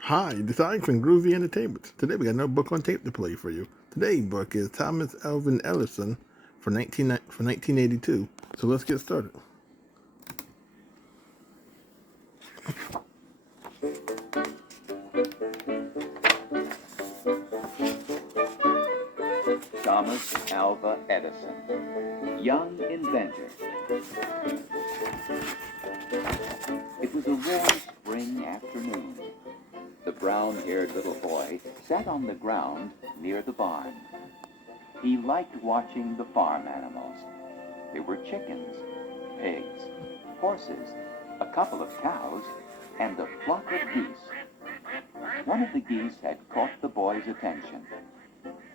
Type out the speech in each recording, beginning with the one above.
Hi, this is Alex from Groovy Entertainment. Today we got another book on tape to play for you. Today's book is Thomas Alva Edison for 1982. So let's get started. Thomas Alva Edison, young inventor. It was a warm spring afternoon. The brown-haired little boy sat on the ground near the barn. He liked watching the farm animals. There were chickens, pigs, horses, a couple of cows, and a flock of geese. One of the geese had caught the boy's attention.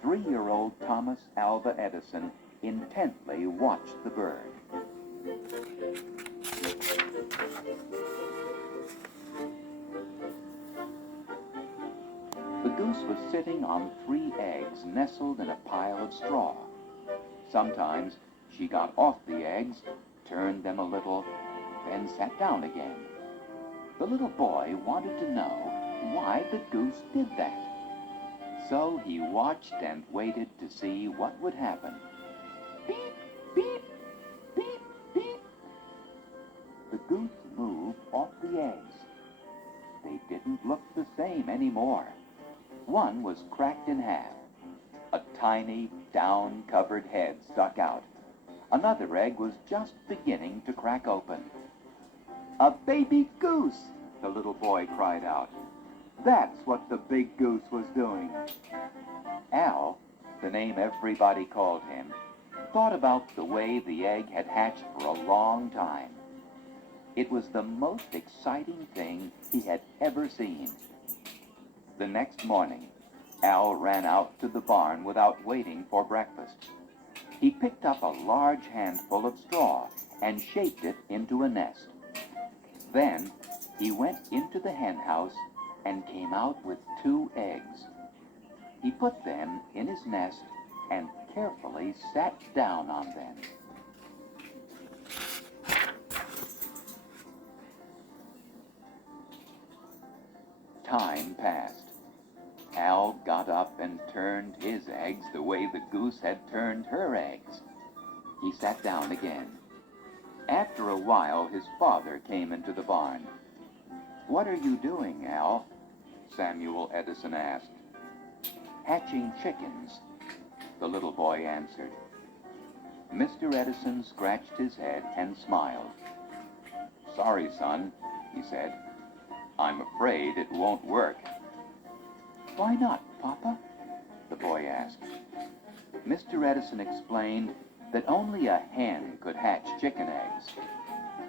3-year-old Thomas Alva Edison intently watched the bird. The goose was sitting on 3 eggs nestled in a pile of straw. Sometimes she got off the eggs, turned them a little, then sat down again. The little boy wanted to know why the goose did that. So he watched and waited to see what would happen. Beep, beep, beep, beep. The goose moved off the eggs. They didn't look the same anymore. One was cracked in half. A tiny, down-covered head stuck out. Another egg was just beginning to crack open. "A baby goose!" the little boy cried out. That's what the big goose was doing. Al, the name everybody called him, thought about the way the egg had hatched for a long time. It was the most exciting thing he had ever seen. The next morning, Al ran out to the barn without waiting for breakfast. He picked up a large handful of straw and shaped it into a nest. Then he went into the hen house and came out with 2 eggs. He put them in his nest and carefully sat down on them. Time passed. Al got up and turned his eggs the way the goose had turned her eggs. He sat down again. After a while, his father came into the barn. "What are you doing, Al?" Samuel Edison asked. "Hatching chickens," the little boy answered. Mr. Edison scratched his head and smiled. "Sorry, son," he said. "I'm afraid it won't work." "Why not, Papa?" the boy asked. Mr. Edison explained that only a hen could hatch chicken eggs.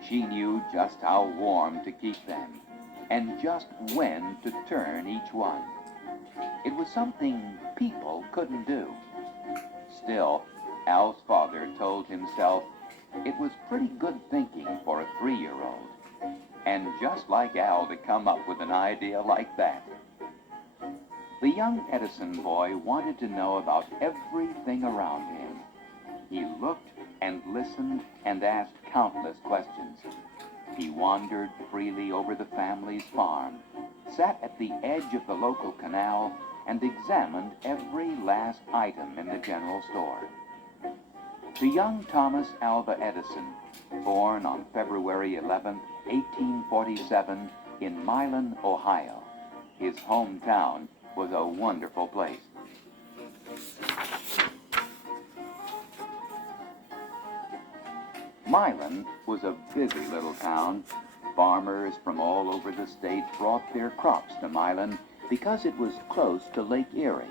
She knew just how warm to keep them, and just when to turn each one. It was something people couldn't do. Still, Al's father told himself it was pretty good thinking for a 3-year-old, and just like Al to come up with an idea like that. The young Edison boy wanted to know about everything around him. He looked and listened and asked countless questions. He wandered freely over the family's farm, sat at the edge of the local canal, and examined every last item in the general store. To young Thomas Alva Edison, born on February 11, 1847, in Milan, Ohio, his hometown was a wonderful place. Milan was a busy little town. Farmers from all over the state brought their crops to Milan because it was close to Lake Erie.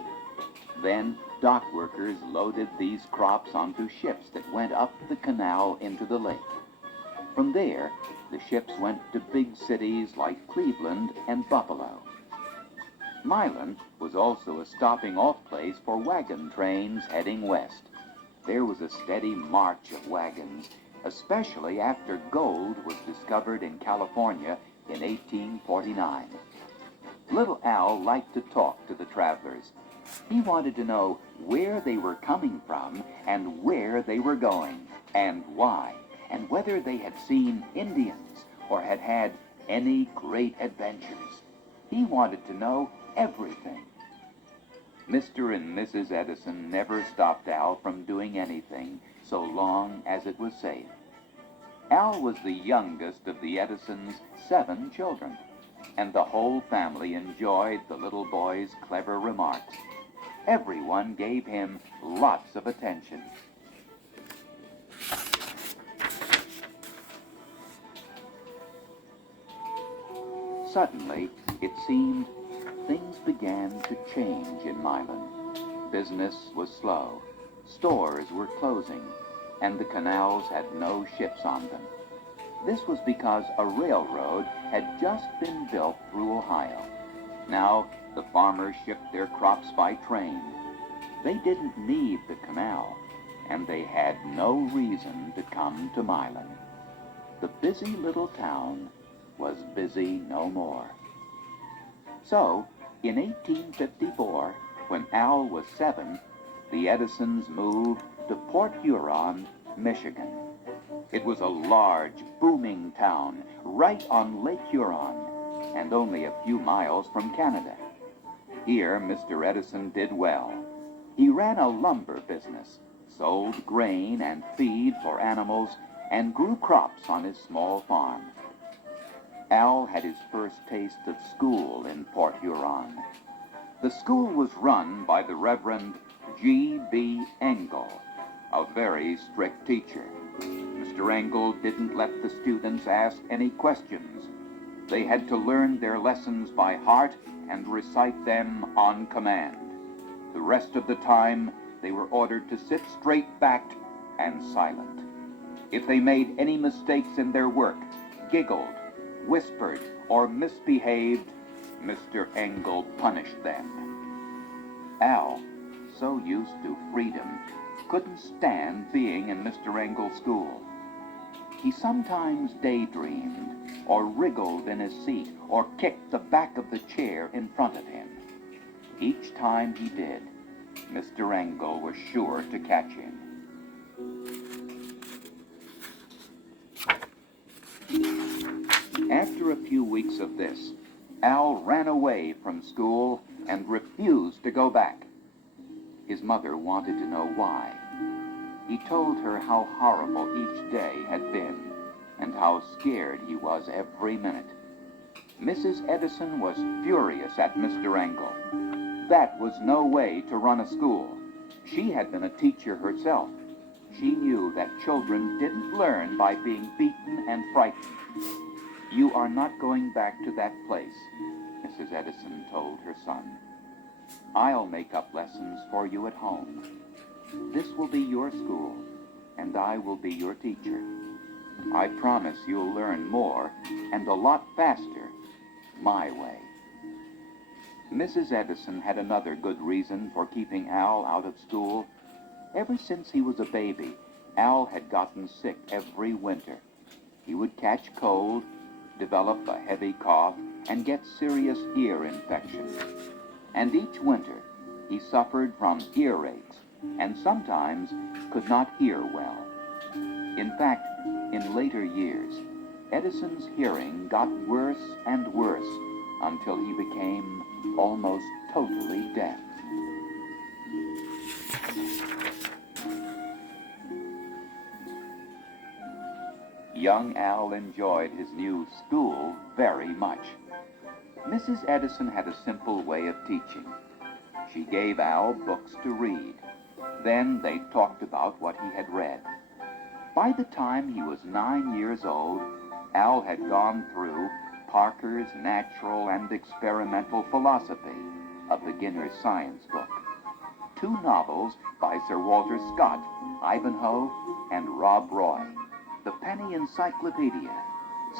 Then dock workers loaded these crops onto ships that went up the canal into the lake. From there, the ships went to big cities like Cleveland and Buffalo. Milan was also a stopping-off place for wagon trains heading west. There was a steady march of wagons, especially after gold was discovered in California in 1849. Little Al liked to talk to the travelers. He wanted to know where they were coming from and where they were going, and why, and whether they had seen Indians or had had any great adventures. He wanted to know everything. Mr. and Mrs. Edison never stopped Al from doing anything so long as it was safe. Al was the youngest of the Edisons' 7 children, and the whole family enjoyed the little boy's clever remarks. Everyone gave him lots of attention. Suddenly, it seemed, things began to change in Milan. Business was slow, stores were closing, and the canals had no ships on them. This was because a railroad had just been built through Ohio. Now, the farmers shipped their crops by train. They didn't need the canal, and they had no reason to come to Milan. The busy little town was busy no more. So, in 1854, when Al was 7, the Edisons moved to Port Huron, Michigan. It was a large, booming town right on Lake Huron and only a few miles from Canada. Here, Mr. Edison did well. He ran a lumber business, sold grain and feed for animals, and grew crops on his small farm. Al had his first taste of school in Port Huron. The school was run by the Reverend G.B. Engel, a very strict teacher. Mr. Engel didn't let the students ask any questions. They had to learn their lessons by heart and recite them on command. The rest of the time, they were ordered to sit straight-backed and silent. If they made any mistakes in their work, giggled, whispered, or misbehaved, Mr. Engel punished them. Al, so used to freedom, couldn't stand being in Mr. Engel's school. He sometimes daydreamed, or wriggled in his seat, or kicked the back of the chair in front of him. Each time he did, Mr. Engel was sure to catch him. After a few weeks of this, Al ran away from school and refused to go back. His mother wanted to know why. He told her how horrible each day had been and how scared he was every minute. Mrs. Edison was furious at Mr. Engel. That was no way to run a school. She had been a teacher herself. She knew that children didn't learn by being beaten and frightened. "You are not going back to that place," Mrs. Edison told her son. "I'll make up lessons for you at home. This will be your school, and I will be your teacher. I promise you'll learn more and a lot faster my way." Mrs. Edison had another good reason for keeping Al out of school. Ever since he was a baby, Al had gotten sick every winter. He would catch cold, develop a heavy cough, and get serious ear infection. And each winter, he suffered from earaches and sometimes could not hear well. In fact, in later years, Edison's hearing got worse and worse until he became almost totally deaf. Young Al enjoyed his new school very much. Mrs. Edison had a simple way of teaching. She gave Al books to read. Then they talked about what he had read. By the time he was 9 years old, Al had gone through Parker's Natural and Experimental Philosophy, a beginner's science book, 2 novels by Sir Walter Scott, Ivanhoe, and Rob Roy, the Penny Encyclopedia,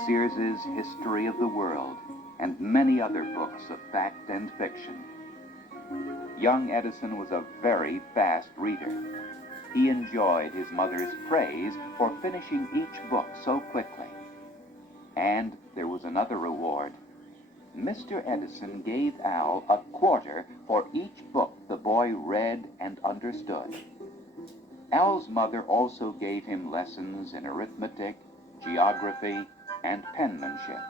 Sears's History of the World, and many other books of fact and fiction. Young Edison was a very fast reader. He enjoyed his mother's praise for finishing each book so quickly. And there was another reward. Mr. Edison gave Al a quarter for each book the boy read and understood. Al's mother also gave him lessons in arithmetic, geography, and penmanship.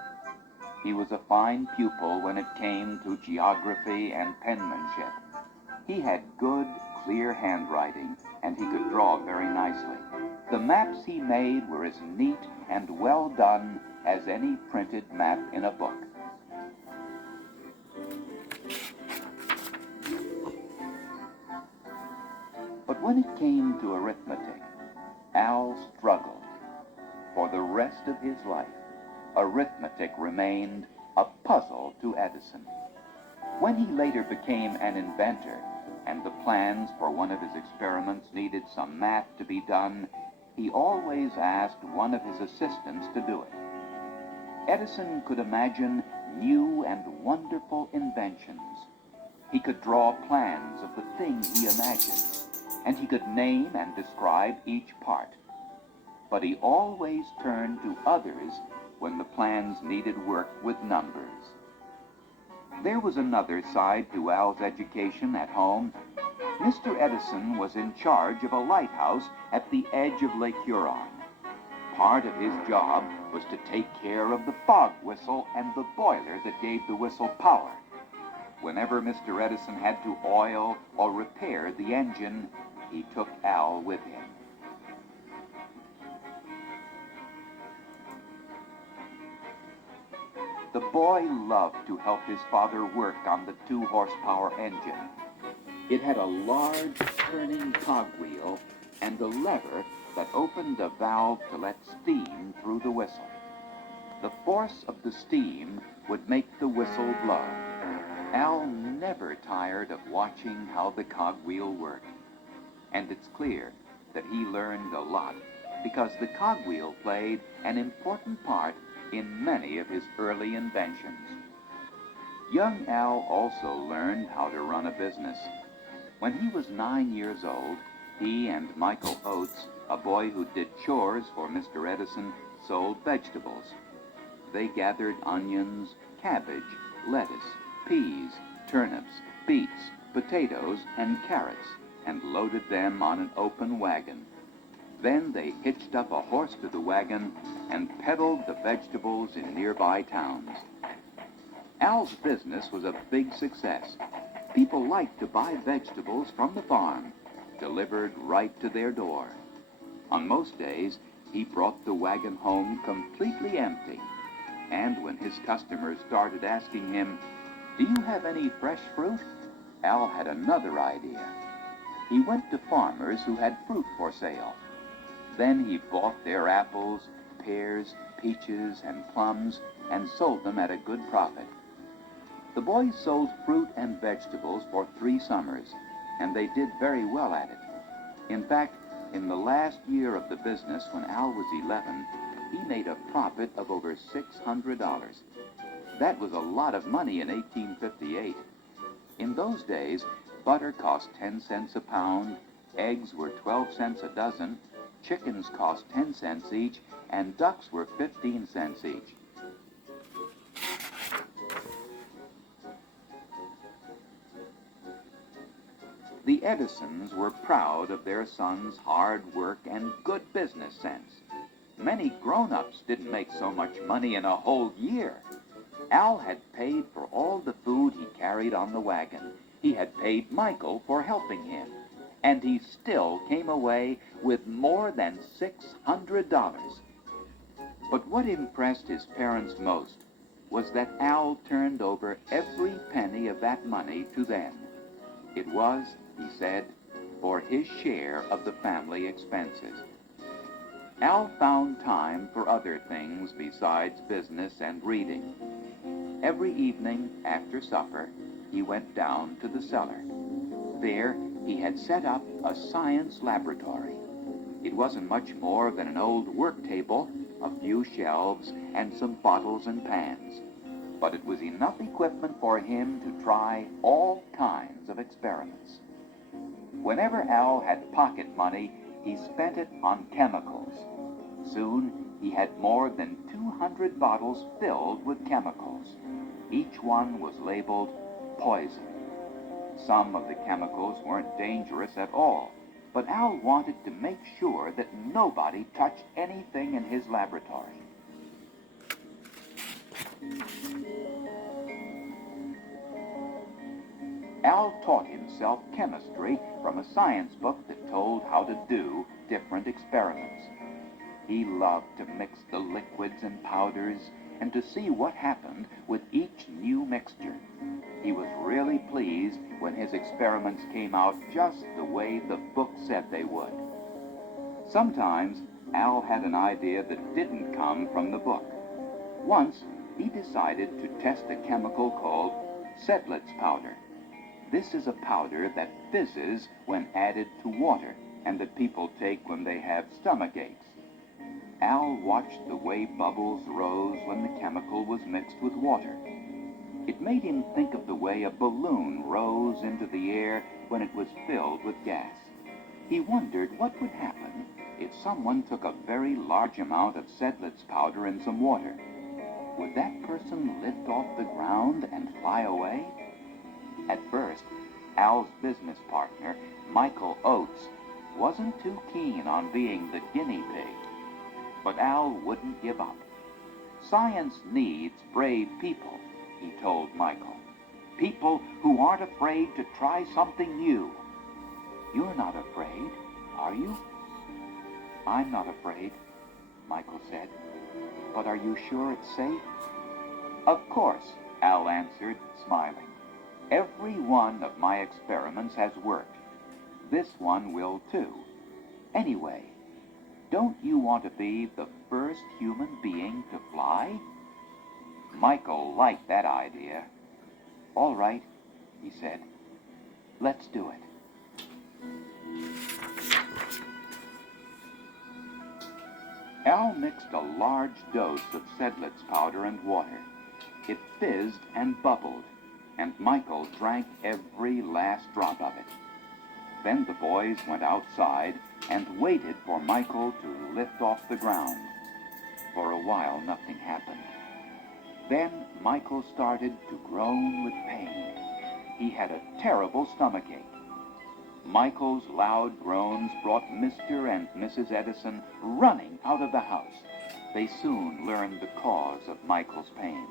He was a fine pupil when it came to geography and penmanship. He had good, clear handwriting, and he could draw very nicely. The maps he made were as neat and well done as any printed map in a book. But when it came to arithmetic, Al struggled. For the rest of his life, arithmetic remained a puzzle to Edison. When he later became an inventor, and the plans for one of his experiments needed some math to be done, he always asked one of his assistants to do it. Edison could imagine new and wonderful inventions. He could draw plans of the thing he imagined, and he could name and describe each part. But he always turned to others when the plans needed work with numbers. There was another side to Al's education at home. Mr. Edison was in charge of a lighthouse at the edge of Lake Huron. Part of his job was to take care of the fog whistle and the boiler that gave the whistle power. Whenever Mr. Edison had to oil or repair the engine, he took Al with him. The boy loved to help his father work on the 2-horsepower engine. It had a large turning cogwheel and a lever that opened a valve to let steam through the whistle. The force of the steam would make the whistle blow. Al never tired of watching how the cogwheel worked. And it's clear that he learned a lot because the cogwheel played an important part in many of his early inventions. Young Al also learned how to run a business. When he was 9 years old, he and Michael Oates, a boy who did chores for Mr. Edison, sold vegetables. They gathered onions, cabbage, lettuce, peas, turnips, beets, potatoes, and carrots, and loaded them on an open wagon. Then they hitched up a horse to the wagon and peddled the vegetables in nearby towns. Al's business was a big success. People liked to buy vegetables from the farm, delivered right to their door. On most days, he brought the wagon home completely empty. And when his customers started asking him, "Do you have any fresh fruit?" Al had another idea. He went to farmers who had fruit for sale. Then he bought their apples, pears, peaches, and plums and sold them at a good profit. The boys sold fruit and vegetables for 3 summers, and they did very well at it. In fact, in the last year of the business, when Al was 11, he made a profit of over $600. That was a lot of money in 1858. In those days, butter cost 10 cents a pound, eggs were 12 cents a dozen, chickens cost 10 cents each, and ducks were 15 cents each. The Edisons were proud of their son's hard work and good business sense. Many grown-ups didn't make so much money in a whole year. Al had paid for all the food he carried on the wagon. He had paid Michael for helping him. And he still came away with more than $600. But what impressed his parents most was that Al turned over every penny of that money to them. It was, he said, for his share of the family expenses. Al found time for other things besides business and reading. Every evening after supper, he went down to the cellar. There, he had set up a science laboratory. It wasn't much more than an old work table, a few shelves, and some bottles and pans. But it was enough equipment for him to try all kinds of experiments. Whenever Al had pocket money, he spent it on chemicals. Soon, he had more than 200 bottles filled with chemicals. Each one was labeled poison. Some of the chemicals weren't dangerous at all, but Al wanted to make sure that nobody touched anything in his laboratory. Al taught himself chemistry from a science book that told how to do different experiments. He loved to mix the liquids and powders and to see what happened with each new mixture. He was really pleased when his experiments came out just the way the book said they would. Sometimes Al had an idea that didn't come from the book. Once, he decided to test a chemical called Sedlitz's powder. This is a powder that fizzes when added to water and that people take when they have stomach aches. Al watched the way bubbles rose when the chemical was mixed with water. It made him think of the way a balloon rose into the air when it was filled with gas. He wondered what would happen if someone took a very large amount of Sedlitz's powder and some water. Would that person lift off the ground and fly away? At first, Al's business partner, Michael Oates, wasn't too keen on being the guinea pig. But Al wouldn't give up. Science needs brave people, he told Michael. People who aren't afraid to try something new. You're not afraid, are you? I'm not afraid, Michael said. But are you sure it's safe? Of course, Al answered, smiling. Every one of my experiments has worked. This one will too. Anyway, don't you want to be the first human being to fly? Michael liked that idea. All right, he said. Let's do it. Al mixed a large dose of Sedlitz's powder and water. It fizzed and bubbled, and Michael drank every last drop of it. Then the boys went outside and waited for Michael to lift off the ground. For a while, nothing happened. Then Michael started to groan with pain. He had a terrible stomachache. Michael's loud groans brought Mr. and Mrs. Edison running out of the house. They soon learned the cause of Michael's pain.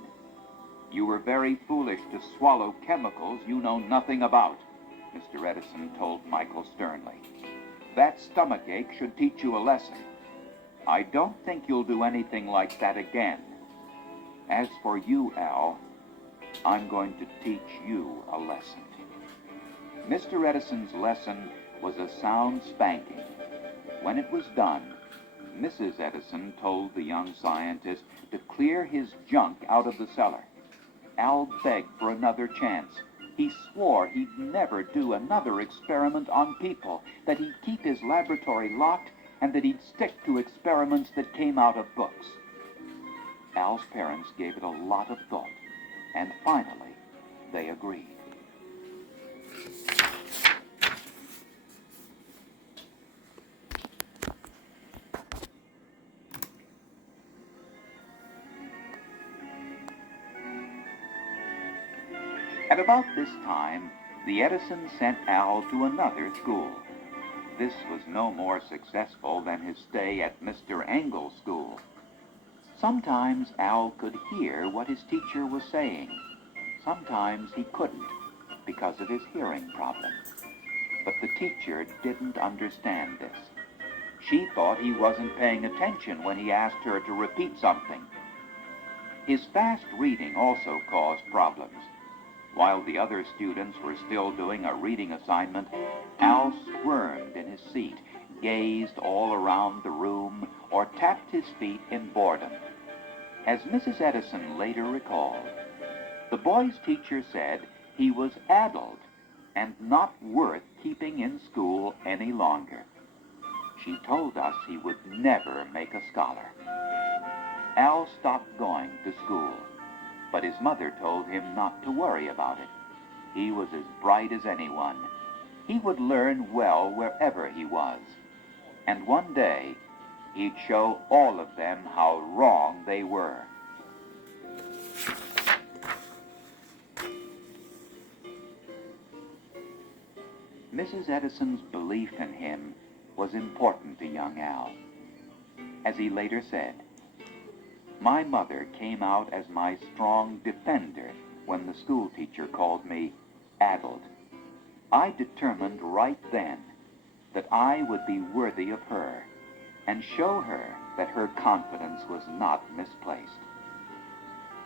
You were very foolish to swallow chemicals you know nothing about, Mr. Edison told Michael sternly. That stomachache should teach you a lesson. I don't think you'll do anything like that again. As for you, Al, I'm going to teach you a lesson. Mr. Edison's lesson was a sound spanking. When it was done, Mrs. Edison told the young scientist to clear his junk out of the cellar. Al begged for another chance. He swore he'd never do another experiment on people, that he'd keep his laboratory locked, and that he'd stick to experiments that came out of books. Al's parents gave it a lot of thought, and finally, they agreed. At about this time, the Edisons sent Al to another school. This was no more successful than his stay at Mr. Engel's school. Sometimes Al could hear what his teacher was saying. Sometimes he couldn't, because of his hearing problem. But the teacher didn't understand this. She thought he wasn't paying attention when he asked her to repeat something. His fast reading also caused problems. While the other students were still doing a reading assignment, Al squirmed in his seat, gazed all around the room, or tapped his feet in boredom. As Mrs. Edison later recalled, the boy's teacher said he was addled and not worth keeping in school any longer. She told us he would never make a scholar. Al stopped going to school, but his mother told him not to worry about it. He was as bright as anyone. He would learn well wherever he was. And one day, he'd show all of them how wrong they were. Mrs. Edison's belief in him was important to young Al. As he later said, "My mother came out as my strong defender when the school teacher called me addled. I determined right then that I would be worthy of her and show her that her confidence was not misplaced.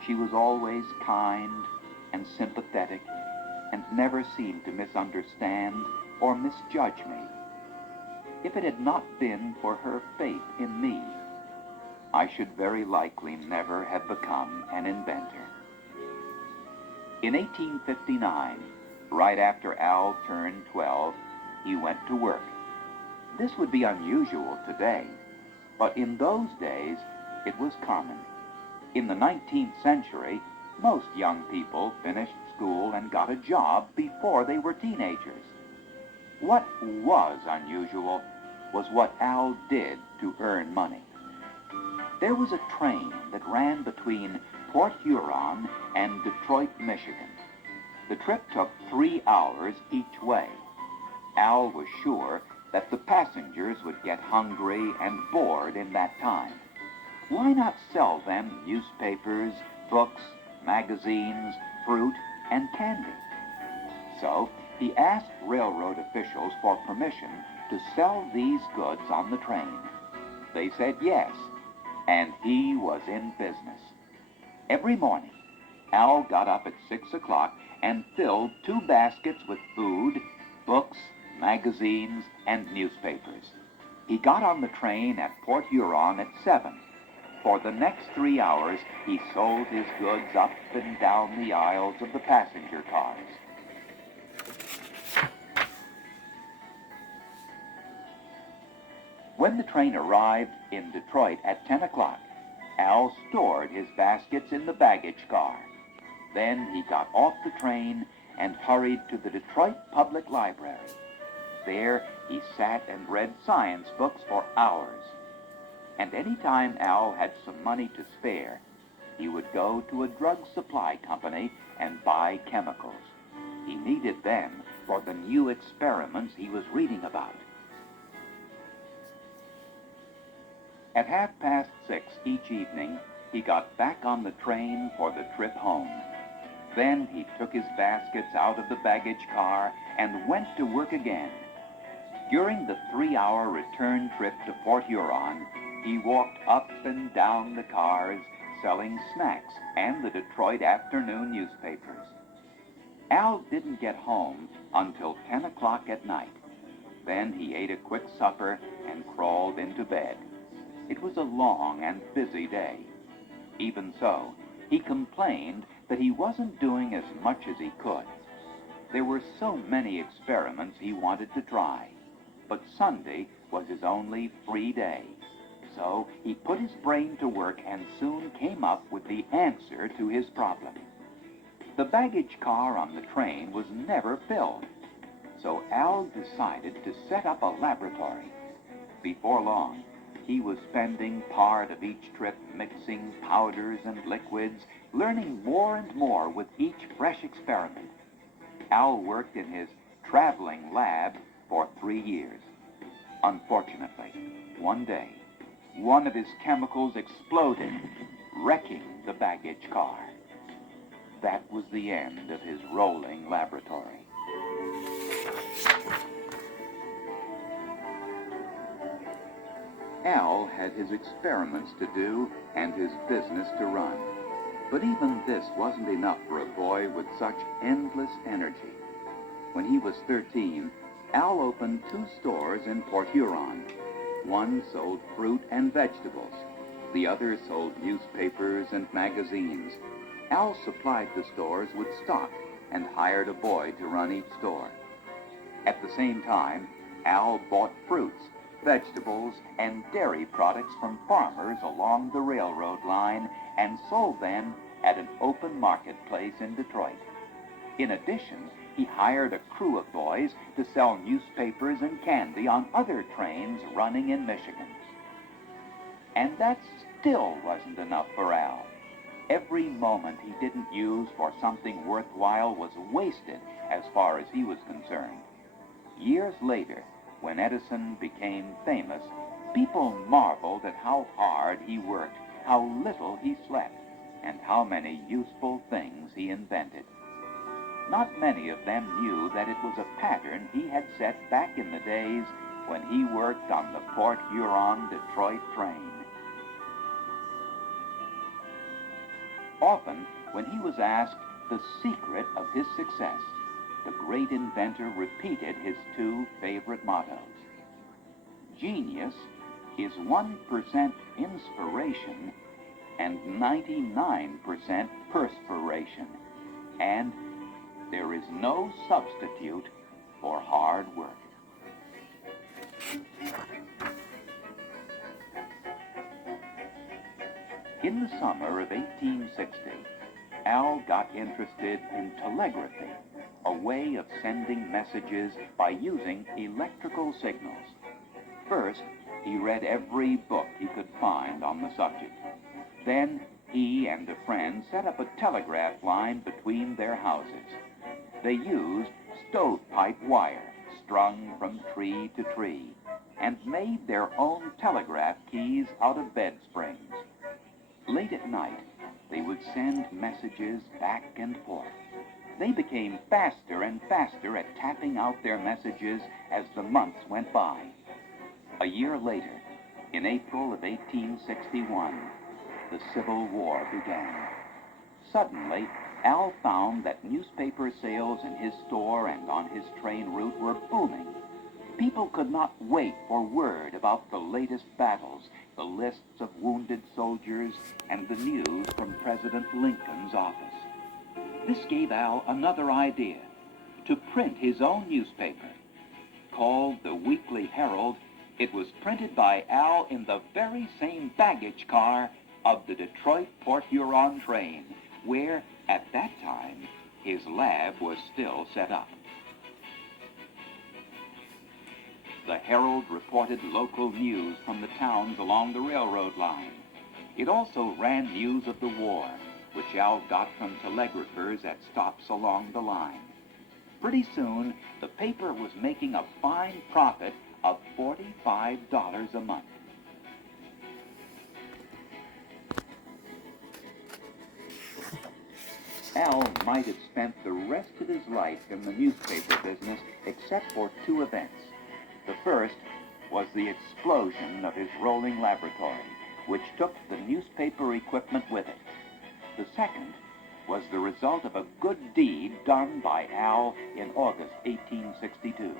She was always kind and sympathetic and never seemed to misunderstand or misjudge me. If it had not been for her faith in me, I should very likely never have become an inventor. In 1859, right after Al turned 12, he went to work. This would be unusual today, but in those days it was common. In the 19th century, most young people finished school and got a job before they were teenagers. What was unusual was what Al did to earn money. There was a train that ran between Port Huron and Detroit, Michigan. The trip took 3 hours each way. Al was sure that the passengers would get hungry and bored in that time. Why not sell them newspapers, books, magazines, fruit, and candy? So he asked railroad officials for permission to sell these goods on the train. They said yes, and he was in business. Every morning, Al got up at 6 o'clock and filled 2 baskets with food, books, magazines, and newspapers. He got on the train at Port Huron at 7. For the next 3 hours, he sold his goods up and down the aisles of the passenger cars. When the train arrived in Detroit at 10 o'clock, Al stored his baskets in the baggage car. Then he got off the train and hurried to the Detroit Public Library. There he sat and read science books for hours. And any time Al had some money to spare, he would go to a drug supply company and buy chemicals. He needed them for the new experiments he was reading about. At 6:30 each evening, he got back on the train for the trip home. Then he took his baskets out of the baggage car and went to work again. During the 3-hour return trip to Port Huron, he walked up and down the cars selling snacks and the Detroit afternoon newspapers. Al didn't get home until 10 o'clock at night. Then he ate a quick supper and crawled into bed. It was a long and busy day. Even so, he complained that he wasn't doing as much as he could. There were so many experiments he wanted to try, but Sunday was his only free day. So he put his brain to work and soon came up with the answer to his problem. The baggage car on the train was never filled, so Al decided to set up a laboratory. Before long, he was spending part of each trip mixing powders and liquids, learning more and more with each fresh experiment. Al worked in his traveling lab for 3 years. Unfortunately, one day, one of his chemicals exploded, wrecking the baggage car. That was the end of his rolling laboratory. Al had his experiments to do and his business to run. But even this wasn't enough for a boy with such endless energy. When he was 13, Al opened 2 stores in Port Huron. One sold fruit and vegetables. The other sold newspapers and magazines. Al supplied the stores with stock and hired a boy to run each store. At the same time, Al bought fruits, vegetables, and dairy products from farmers along the railroad line and sold them at an open marketplace in Detroit. In addition, he hired a crew of boys to sell newspapers and candy on other trains running in Michigan. And that still wasn't enough for Al. Every moment he didn't use for something worthwhile was wasted as far as he was concerned. Years later, when Edison became famous, people marveled at how hard he worked, how little he slept, and how many useful things he invented. Not many of them knew that it was a pattern he had set back in the days when he worked on the Port Huron Detroit train. Often, when he was asked the secret of his success, the great inventor repeated his two favorite mottos. Genius is 1% inspiration and 99% perspiration, and there is no substitute for hard work. In the summer of 1860, Al got interested in telegraphy, a way of sending messages by using electrical signals. First, he read every book he could find on the subject. Then, he and a friend set up a telegraph line between their houses. They used stovepipe wire strung from tree to tree and made their own telegraph keys out of bed springs. Late at night, they would send messages back and forth. They became faster and faster at tapping out their messages as the months went by. A year later, in April of 1861, the Civil War began. Suddenly, Al found that newspaper sales in his store and on his train route were booming. People could not wait for word about the latest battles, the lists of wounded soldiers, and the news from President Lincoln's office. This gave Al another idea, to print his own newspaper. Called the Weekly Herald, it was printed by Al in the very same baggage car of the Detroit Port Huron train, where, at that time, his lab was still set up. The Herald reported local news from the towns along the railroad line. It also ran news of the war, which Al got from telegraphers at stops along the line. Pretty soon, the paper was making a fine profit of $45 a month. Al might have spent the rest of his life in the newspaper business except for two events. The first was the explosion of his rolling laboratory, which took the newspaper equipment with it. The second was the result of a good deed done by Al in August 1862.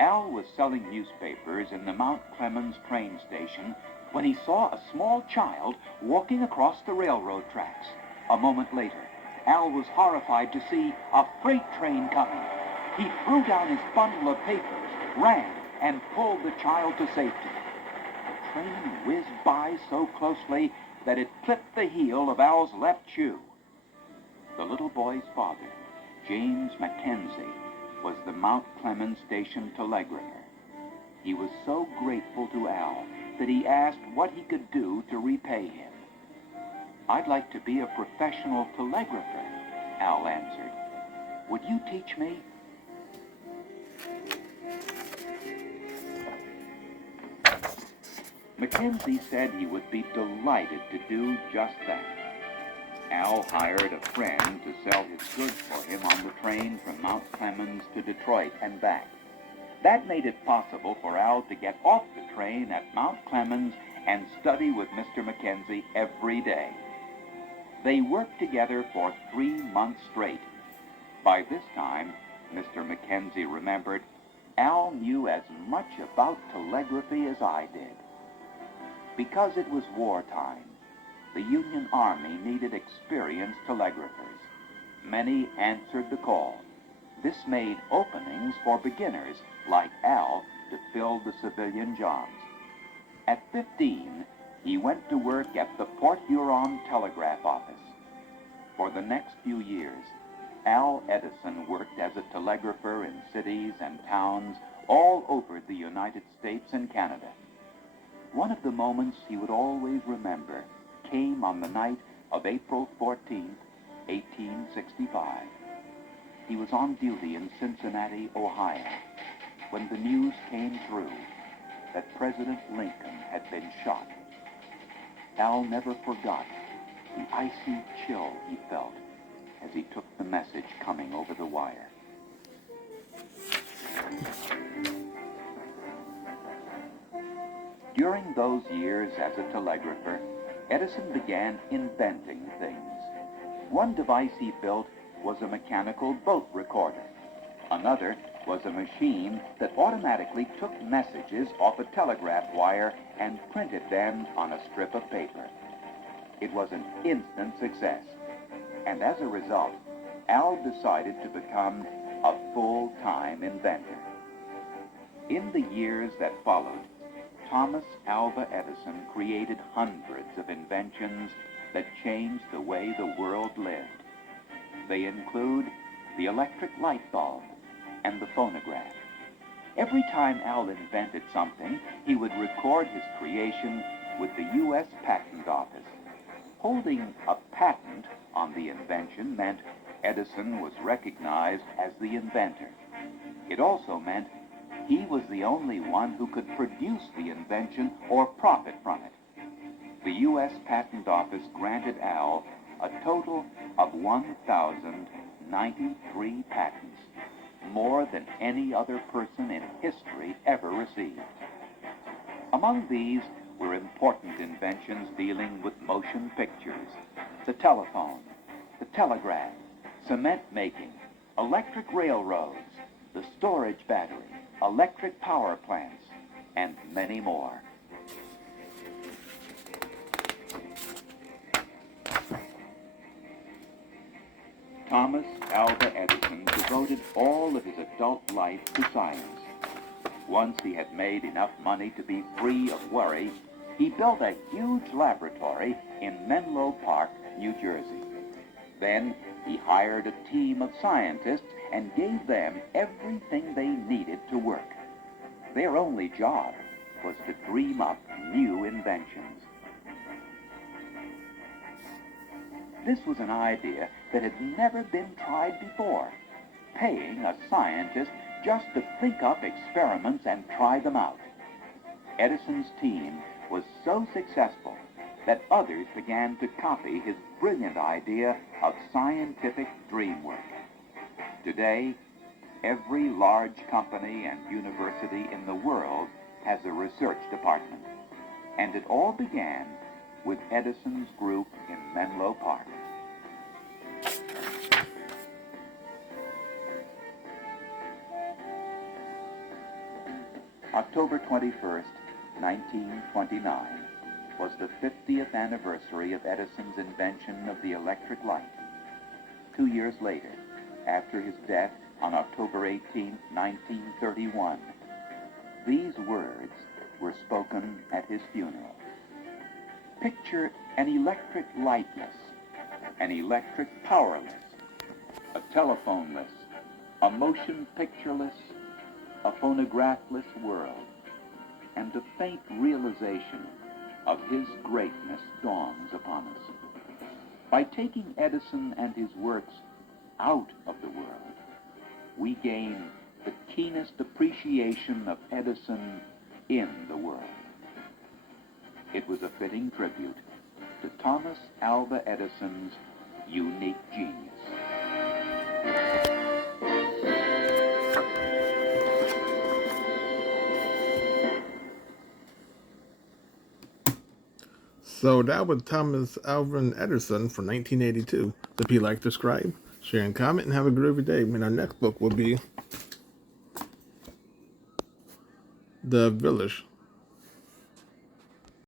Al was selling newspapers in the Mount Clemens train station when he saw a small child walking across the railroad tracks. A moment later, Al was horrified to see a freight train coming. He threw down his bundle of papers, ran, and pulled the child to safety. The train whizzed by so closely that it clipped the heel of Al's left shoe. The little boy's father, James Mackenzie, was the Mount Clemens station telegrapher. He was so grateful to Al that he asked what he could do to repay him. "I'd like to be a professional telegrapher," Al answered. "Would you teach me?" Mackenzie said he would be delighted to do just that. Al hired a friend to sell his goods for him on the train from Mount Clemens to Detroit and back. That made it possible for Al to get off the train at Mount Clemens and study with Mr. Mackenzie every day. They worked together for 3 months straight. By this time, Mr. Mackenzie remembered, Al knew as much about telegraphy as I did. Because it was wartime, the Union Army needed experienced telegraphers. Many answered the call. This made openings for beginners like Al to fill the civilian jobs. At 15, he went to work at the Port Huron Telegraph Office. For the next few years, Al Edison worked as a telegrapher in cities and towns all over the United States and Canada. One of the moments he would always remember came on the night of April 14, 1865. He was on duty in Cincinnati, Ohio, when the news came through that President Lincoln had been shot. Al never forgot the icy chill he felt as he took the message coming wire. During those years as a telegrapher, Edison began inventing things. One device he built was a mechanical boat recorder. Another was a machine that automatically took messages off a telegraph wire and printed them on a strip of paper. It was an instant success, and as a result, Al decided to become a full-time inventor. In the years that followed, Thomas Alva Edison created hundreds of inventions that changed the way the world lived. They include the electric light bulb and the phonograph. Every time Al invented something, he would record his creation with the U.S. Patent Office. Holding a patent on the invention meant Edison was recognized as the inventor. It also meant he was the only one who could produce the invention or profit from it. The U.S. Patent Office granted Al a total of 1,093 patents, more than any other person in history ever received. Among these were important inventions dealing with motion pictures, the telephone, the telegraph, cement making, electric railroads, the storage battery, electric power plants, and many more. Thomas Alva Edison devoted all of his adult life to science. Once he had made enough money to be free of worry, he built a huge laboratory in Menlo Park, New Jersey. Then he hired a team of scientists and gave them everything they needed to work. Their only job was to dream up new inventions. This was an idea that had never been tried before, paying a scientist just to think up experiments and try them out. Edison's team was so successful that others began to copy his brilliant idea of scientific dream work. Today, every large company and university in the world has a research department, and it all began with Edison's group in Menlo Park. October 21st, 1929, was the 50th anniversary of Edison's invention of the electric light. 2 years later, after his death on October 18, 1931, these words were spoken at his funeral. Picture an electric lightless, an electric powerless, a telephoneless, a motion pictureless, a phonographless world, and a faint realization of his greatness dawns upon us. By taking Edison and his works out of the world, we gain the keenest appreciation of Edison in the world. It was a fitting tribute to Thomas Alva Edison's unique genius. So that was Thomas Alva Edison from 1982. So if you like, subscribe, share, and comment, and have a groovy day. And our next book will be The Village.